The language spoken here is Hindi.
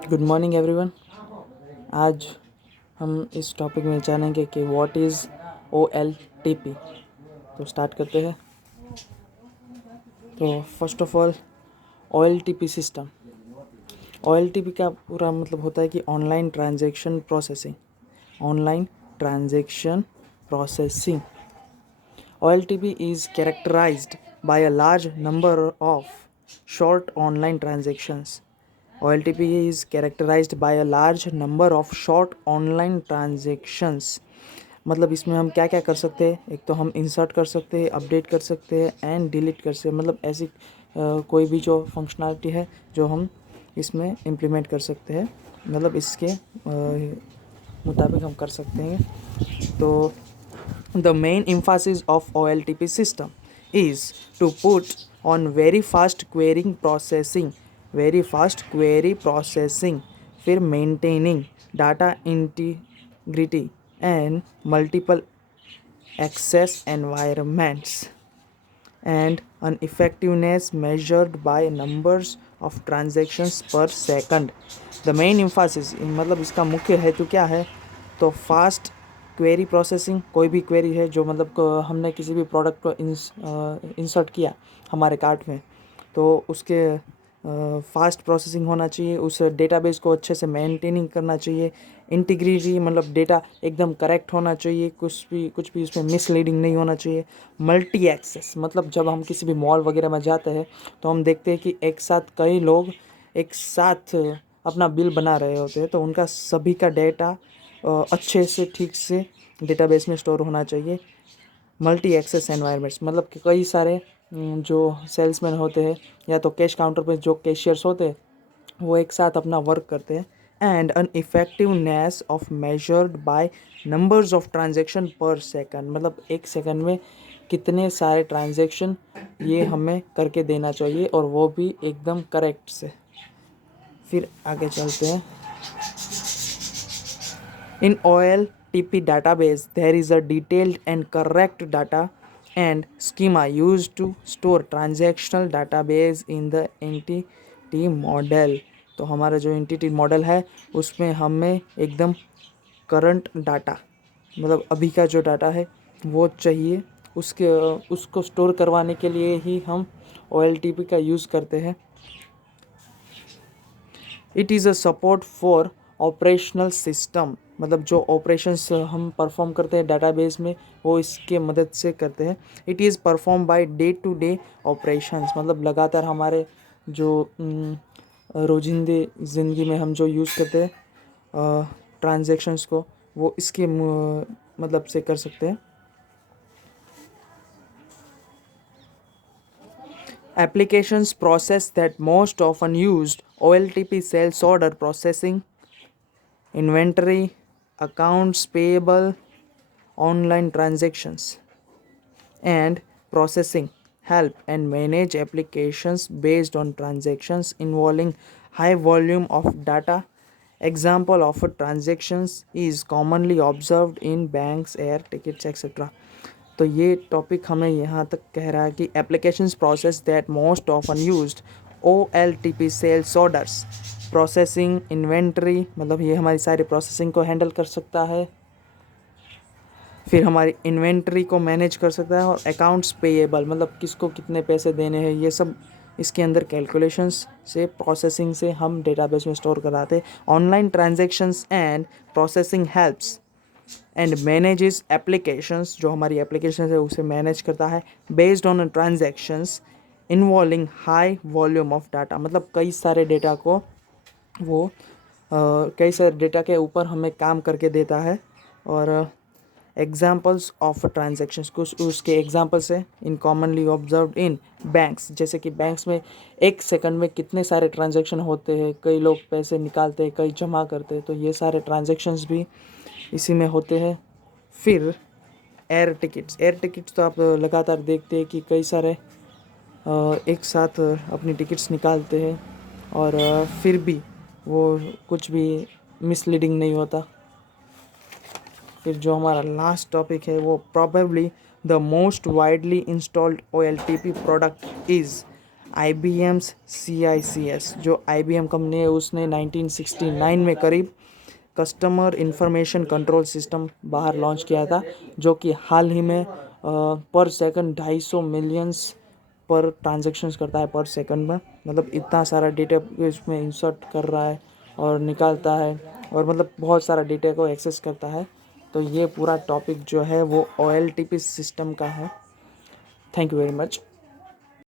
Good morning everyone. आज हम इस टॉपिक में जानेंगे कि व्हाट इज़ OLTP। तो स्टार्ट करते हैं। तो first of all OLTP system. OLTP का पूरा मतलब होता है कि online transaction processing. Online transaction processing. OLTP is characterized by a large number of short online transactions. OLTP is characterized by a large number of short online transactions. मतलब इसमें हम क्या क्या कर सकते हैं, एक तो हम इंसर्ट कर सकते हैं, अपडेट कर सकते हैं एंड डिलीट कर सकते हैं। मतलब ऐसी कोई भी जो फंक्शनलिटी है जो हम इसमें इम्प्लीमेंट कर सकते हैं, मतलब इसके मुताबिक हम कर सकते हैं। तो the main emphasis of OLTP system is to put on very fast query processing, फिर maintaining data integrity and multiple access environments, and an effectiveness measured by numbers of transactions per second. The main emphasis मतलब इसका मुख्य हेतु क्या है, तो फास्ट क्वेरी प्रोसेसिंग। कोई भी क्वेरी है जो मतलब हमने किसी भी प्रोडक्ट को इंसर्ट किया हमारे कार्ट में, तो उसके फास्ट प्रोसेसिंग होना चाहिए। उस डेटाबेस को अच्छे से मेंटेनिंग करना चाहिए। इंटीग्रिटी मतलब डेटा एकदम करेक्ट होना चाहिए, कुछ भी उसमें मिसलीडिंग नहीं होना चाहिए। मल्टी एक्सेस मतलब जब हम किसी भी मॉल वगैरह में जाते हैं तो हम देखते हैं कि एक साथ कई लोग एक साथ अपना बिल बना रहे होते हैं, तो उनका सभी का डेटा अच्छे से ठीक से डेटाबेस में स्टोर होना चाहिए। मल्टी एक्सेस एनवायरनमेंट्स मतलब कि कई सारे जो सेल्समैन होते हैं या तो कैश काउंटर पे जो कैशियर्स होते हैं वो एक साथ अपना वर्क करते हैं। And an effectiveness of measured by numbers of transaction per second मतलब एक सेकंड में कितने सारे ट्रांजेक्शन ये हमें करके देना चाहिए, और वो भी एकदम करेक्ट से। फिर आगे चलते हैं। In OLTP database, there is a detailed and correct data and schema used to store transactional database in the entity model. तो हमारा जो entity model है उसमें हमें एकदम करंट डाटा मतलब अभी का जो डाटा है वो चाहिए। उसको स्टोर करवाने के लिए ही हम OLTP का यूज़ करते हैं। It is a support for operational system मतलब जो ऑपरेशंस हम परफॉर्म करते हैं डाटाबेस में वो इसके मदद से करते हैं। It is perform by day to day operations मतलब लगातार हमारे जो रोजिंदे ज़िंदगी में हम जो यूज़ करते हैं ट्रांजैक्शंस को, वो इसके मतलब से कर सकते हैं। Applications process that most often used OLTP sales order processing, inventory, accounts payable, online transactions, and processing help and manage applications based on transactions involving high volume of data. Example of a transactions is commonly observed in banks, air tickets, etc. तो ये टॉपिक हमें यहाँ तक कह रहा है कि applications process that most often used OLTP sales orders processing inventory मतलब ये हमारी सारी प्रोसेसिंग को हैंडल कर सकता है, फिर हमारी इन्वेंट्री को मैनेज कर सकता है, और अकाउंट्स पेएबल मतलब किसको कितने पैसे देने हैं ये सब इसके अंदर कैलकुलेशंस से प्रोसेसिंग से हम डेटाबेस में स्टोर कराते। Online transactions and processing helps and manages applications जो हमारी एप्लीकेशन है उसे मैनेज करता है based on transactions involving high volume of data मतलब कई सारे डेटा को वो कई सारे डेटा के ऊपर हमें काम करके देता है। और एग्जाम्पल्स ऑफ ट्रांजेक्शन्स कुछ उसके एग्जाम्पल्स है इन कॉमनली ऑब्जर्व्ड इन बैंक्स, जैसे कि बैंक्स में एक सेकंड में कितने सारे ट्रांजेक्शन होते हैं, कई लोग पैसे निकालते हैं कई जमा करते हैं, तो ये सारे ट्रांजेक्शन्स भी इसी में होते हैं। फिर एयर टिकट्स तो आप लगातार देखते हैं कि कई सारे एक साथ अपनी टिकट्स निकालते हैं और फिर भी वो कुछ भी मिसलीडिंग नहीं होता। फिर जो हमारा लास्ट टॉपिक है वो probably the most widely installed OLTP product is IBM's CICS, जो IBM कंपनी है उसने 1969 में करीब कस्टमर इंफॉर्मेशन कंट्रोल सिस्टम बाहर लॉन्च किया था, जो कि हाल ही में पर सेकंड 250 मिलियंस पर ट्रांजेक्शन्स करता है पर सेकंड में। मतलब इतना सारा डेटा इसमें इंसर्ट कर रहा है और निकालता है, और मतलब बहुत सारा डेटा को एक्सेस करता है। तो ये पूरा टॉपिक जो है वो OLTP सिस्टम का है। Thank you very much.